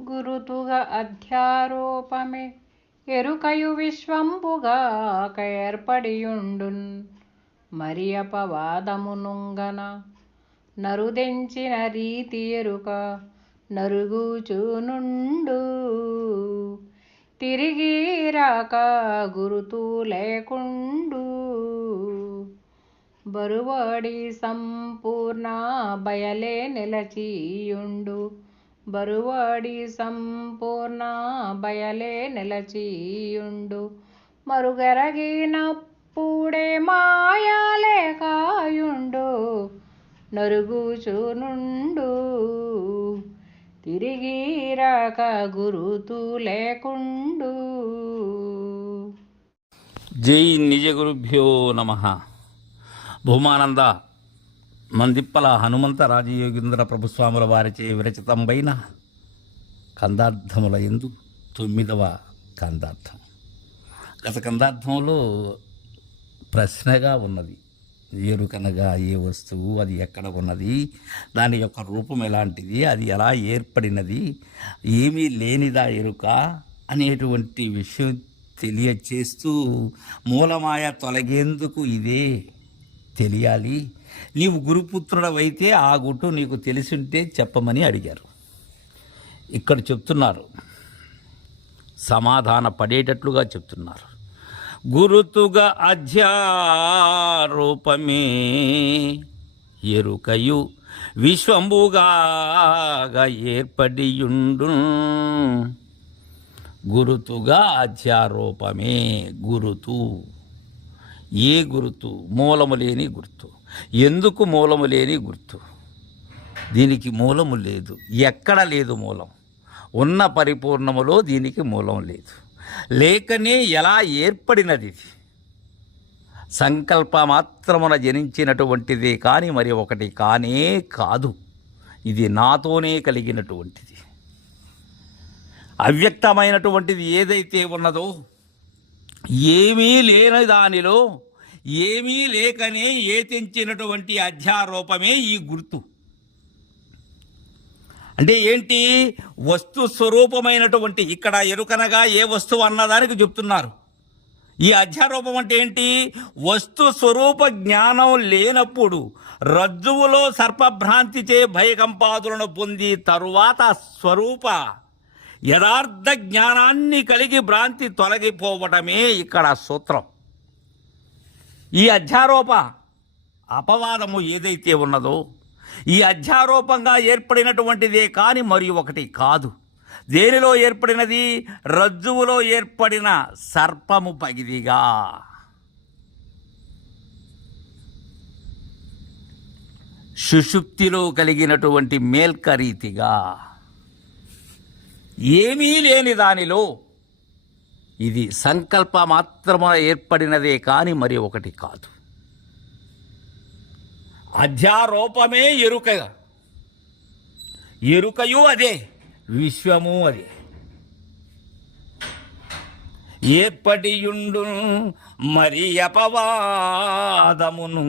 గురుతుగా అధ్యారోపమే ఎరుకయు విశ్వంబుగాక ఏర్పడియుండున్ మరి అపవాదమునుంగన నరుదెంచిన రీతి ఎరుక నరుగుచూనుండు. తిరిగి రాక గురుతూ లేకుండు బరువాడి సంపూర్ణ బయలే నిలచియుండు. బరువాడి సంపూర్ణ బయలే నెలచీయుండు. మరుగరగినప్పుడే మాయాలే కాయుండు. నరుగుచునుండు. తిరిగి రాక గురుతూ లేకుండు. జై నిజ గురుభ్యో నమ. భూమానంద మందిప్పల హనుమంత రాజయోగేంద్ర ప్రభుస్వాముల వారిచే విరచితంబైన కందార్థముల ఎందు తొమ్మిదవ కందార్థం. గత కందార్థంలో ప్రశ్నగా ఉన్నది ఎరుకనగా ఏ వస్తువు అది ఎక్కడ ఉన్నది దాని యొక్క రూపం ఎలాంటిది అది ఎలా ఏర్పడినది ఏమీ లేనిదా ఎరుక అనేటువంటి విషయం తెలియచేస్తూ మూలమాయ తొలగేందుకు ఇదే తెలియాలి. నీవు గురుపుత్రుడవైతే ఆ గుట్టు నీకు తెలిసుంటే చెప్పమని అడిగారు. ఇక్కడ చెప్తున్నారు. సమాధాన పడేటట్లుగా చెప్తున్నారు. గురుతుగా అధ్యారూపమే ఎరుకయు విశ్వంబుగా ఏర్పడియుండు గురుతుగా అధ్యారూపమే గురుతు ఏ గురుతు? మూలము లేని గుర్తు. ఎందుకు మూలము లేని గుర్తు? దీనికి మూలము లేదు. ఎక్కడ లేదు మూలం? ఉన్న పరిపూర్ణములో దీనికి మూలం లేదు. లేకనే ఎలా ఏర్పడినది? ఇది సంకల్ప మాత్రమున జనించినటువంటిదే కానీ మరి ఒకటి కానే కాదు. ఇది నాతోనే కలిగినటువంటిది. అవ్యక్తమైనటువంటిది ఏదైతే ఉన్నదో ఏమీ లేని దానిలో ఏమీ లేకనే ఏతించినటువంటి అధ్యారూపమే ఈ గుర్తు. అంటే ఏంటి? వస్తు స్వరూపమైనటువంటి ఇక్కడ ఎరుకనగా ఏ వస్తువు అన్నదానికి చెప్తున్నారు. ఈ అధ్యారూపం అంటే ఏంటి? వస్తు స్వరూప జ్ఞానం లేనప్పుడు రజ్జువులో సర్పభ్రాంతి చే భయకంపాదులను పొంది తరువాత స్వరూప యథార్థ జ్ఞానాన్ని కలిగి భ్రాంతి తొలగిపోవటమే ఇక్కడ సూత్రం. ఈ అధ్యారోప అపవాదము ఏదైతే ఉన్నదో ఈ అధ్యారోపంగా ఏర్పడినటువంటిదే కాని మరి ఒకటి కాదు. దేనిలో ఏర్పడినది? రజ్జువులో ఏర్పడిన సర్పము పగిదిగా సుషుప్తిలో కలిగినటువంటి మేల్కరీతిగా ఏమీ లేని దానిలో ఇది సంకల్ప మాత్రమున ఏర్పడినదే కాని మరి ఒకటి కాదు. అధ్యారోపమే ఎరుక ఎరుకయు అదే విశ్వము అదే. ఏర్పడియుండు మరి అపవాదమును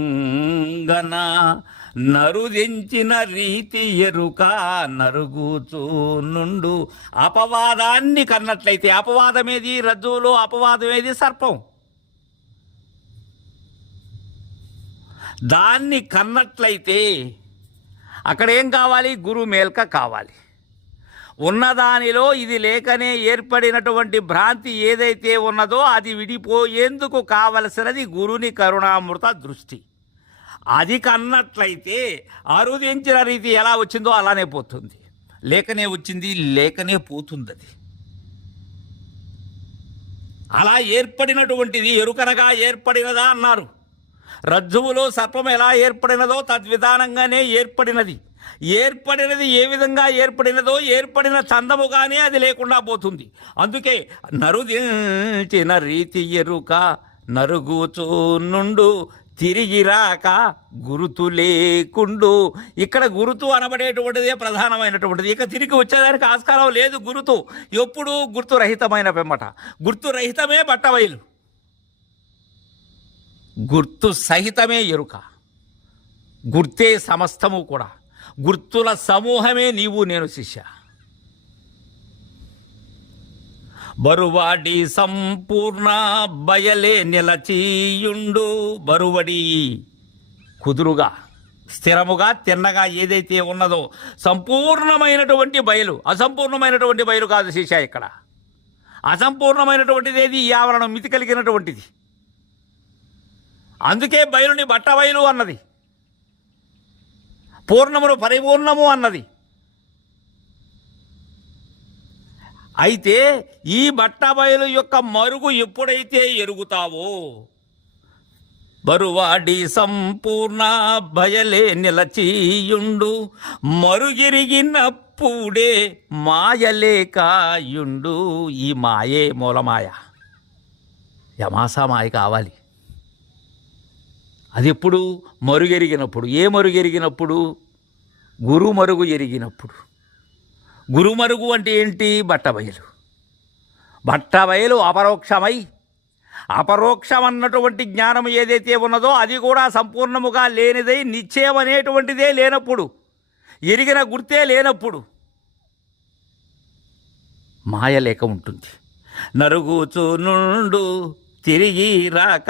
గనా నరుదించిన రీతి ఎరుక నరుగుచూ నుండు. అపవాదాన్ని కన్నట్లయితే అపవాదమేది రజ్జువులు అపవాదమేది సర్పం. దాన్ని కన్నట్లయితే అక్కడ ఏం కావాలి? గురు మేల్క కావాలి. ఉన్నదానిలో ఇది లేకనే ఏర్పడినటువంటి భ్రాంతి ఏదైతే ఉన్నదో అది విడిపోయేందుకు కావలసినది గురుని కరుణామృత దృష్టి. అది కన్నట్లయితే ఆరుదించిన రీతి ఎలా వచ్చిందో అలానే పోతుంది. లేకనే వచ్చింది లేకనే పోతుంది అది అలా ఏర్పడినటువంటిది ఎరుకనగా ఏర్పడినదా అన్నారు. రజ్జువులో సర్పం ఎలా ఏర్పడినదో తద్విధానంగానే ఏర్పడినది. ఏర్పడినది ఏ విధంగా ఏర్పడినదో ఏర్పడిన చందముగానే అది లేకుండా పోతుంది. అందుకే నరుదించిన రీతి ఎరుక నరుగుచూ నుండు తిరిగి రాక గురుతు లేకుండు. ఇక్కడ గురుతు అనబడేటువంటిదే ప్రధానమైనటువంటిది. ఇక తిరిగి వచ్చేదానికి ఆస్కారం లేదు గురుతు. ఎప్పుడు గుర్తు రహితమైన పెమ్మట గుర్తు రహితమే బట్టబయలు గుర్తు సహితమే ఎరుక. గుర్తే సమస్తము కూడా. గుర్తుల సమూహమే నీవు నేను శిష్య. బరువాడి సంపూర్ణ బయలే నిలచీయుండు బరువడి. కుదురుగా స్థిరముగా తిన్నగా ఏదైతే ఉన్నదో సంపూర్ణమైనటువంటి బయలు. అసంపూర్ణమైనటువంటి బయలు కాదు శిష ఇక్కడ. అసంపూర్ణమైనటువంటిది ఏది? ఈ ఆవరణం మితి కలిగినటువంటిది. అందుకే బయలుని బట్ట బయలు అన్నది. పూర్ణమును పరిపూర్ణము అన్నది. అయితే ఈ బట్ట బయలు యొక్క మరుగు ఎప్పుడైతే ఎరుగుతావో బరువాడి సంపూర్ణ భయలే నిలచీయుండు మరుగిరిగినప్పుడే మాయలే కాయుండు ఈ మాయే మూలమాయ. యమాసా మాయ కావాలి. అది ఎప్పుడు మరుగెరిగినప్పుడు. ఏ మరుగెరిగినప్పుడు? గురు మరుగు ఎరిగినప్పుడు. గురుమరుగు అంటే ఏంటి? బట్టబయలు. బట్టబయలు అపరోక్షమై అపరోక్షం అన్నటువంటి జ్ఞానం ఏదైతే ఉన్నదో అది కూడా సంపూర్ణముగా లేనిదై నిశ్చయం అనేటువంటిదే లేనప్పుడు ఎరిగిన గుర్తే లేనప్పుడు మాయ లేక ఉంటుంది. నరుగుచు నుండు తిరిగి రాక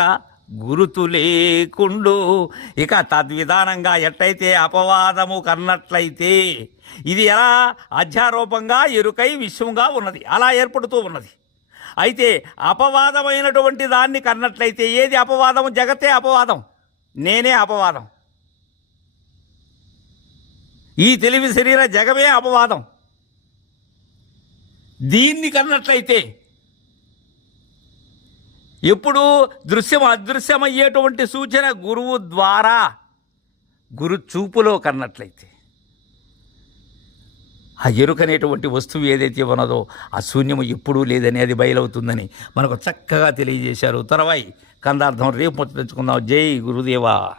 గురుతు లేకుండు. ఇక తద్విధానంగా ఎట్టయితే అపవాదము కన్నట్లయితే ఇది ఎలా? అధ్యారూపంగా ఎరుకై విశ్వంగా ఉన్నది. అలా ఏర్పడుతూ ఉన్నది. అయితే అపవాదమైనటువంటి దాన్ని కన్నట్లయితే ఏది అపవాదం జగతే అపవాదం. నేనే అపవాదం. ఈ తెలివి శరీర జగమే అపవాదం. దీన్ని కన్నట్లయితే ఎప్పుడు దృశ్యం అదృశ్యమయ్యేటువంటి సూచన గురువు ద్వారా గురు చూపులో కన్నట్లయితే. ఆ ఎరుకనేటువంటి వస్తువు ఏదైతే ఉన్నదో ఆ శూన్యము ఎప్పుడూ లేదని అది బయలవుతుందని మనకు చక్కగా తెలియజేశారు. తర్వాయి కందార్థం రేపు తెచ్చుకుందాం. జై గురుదేవా.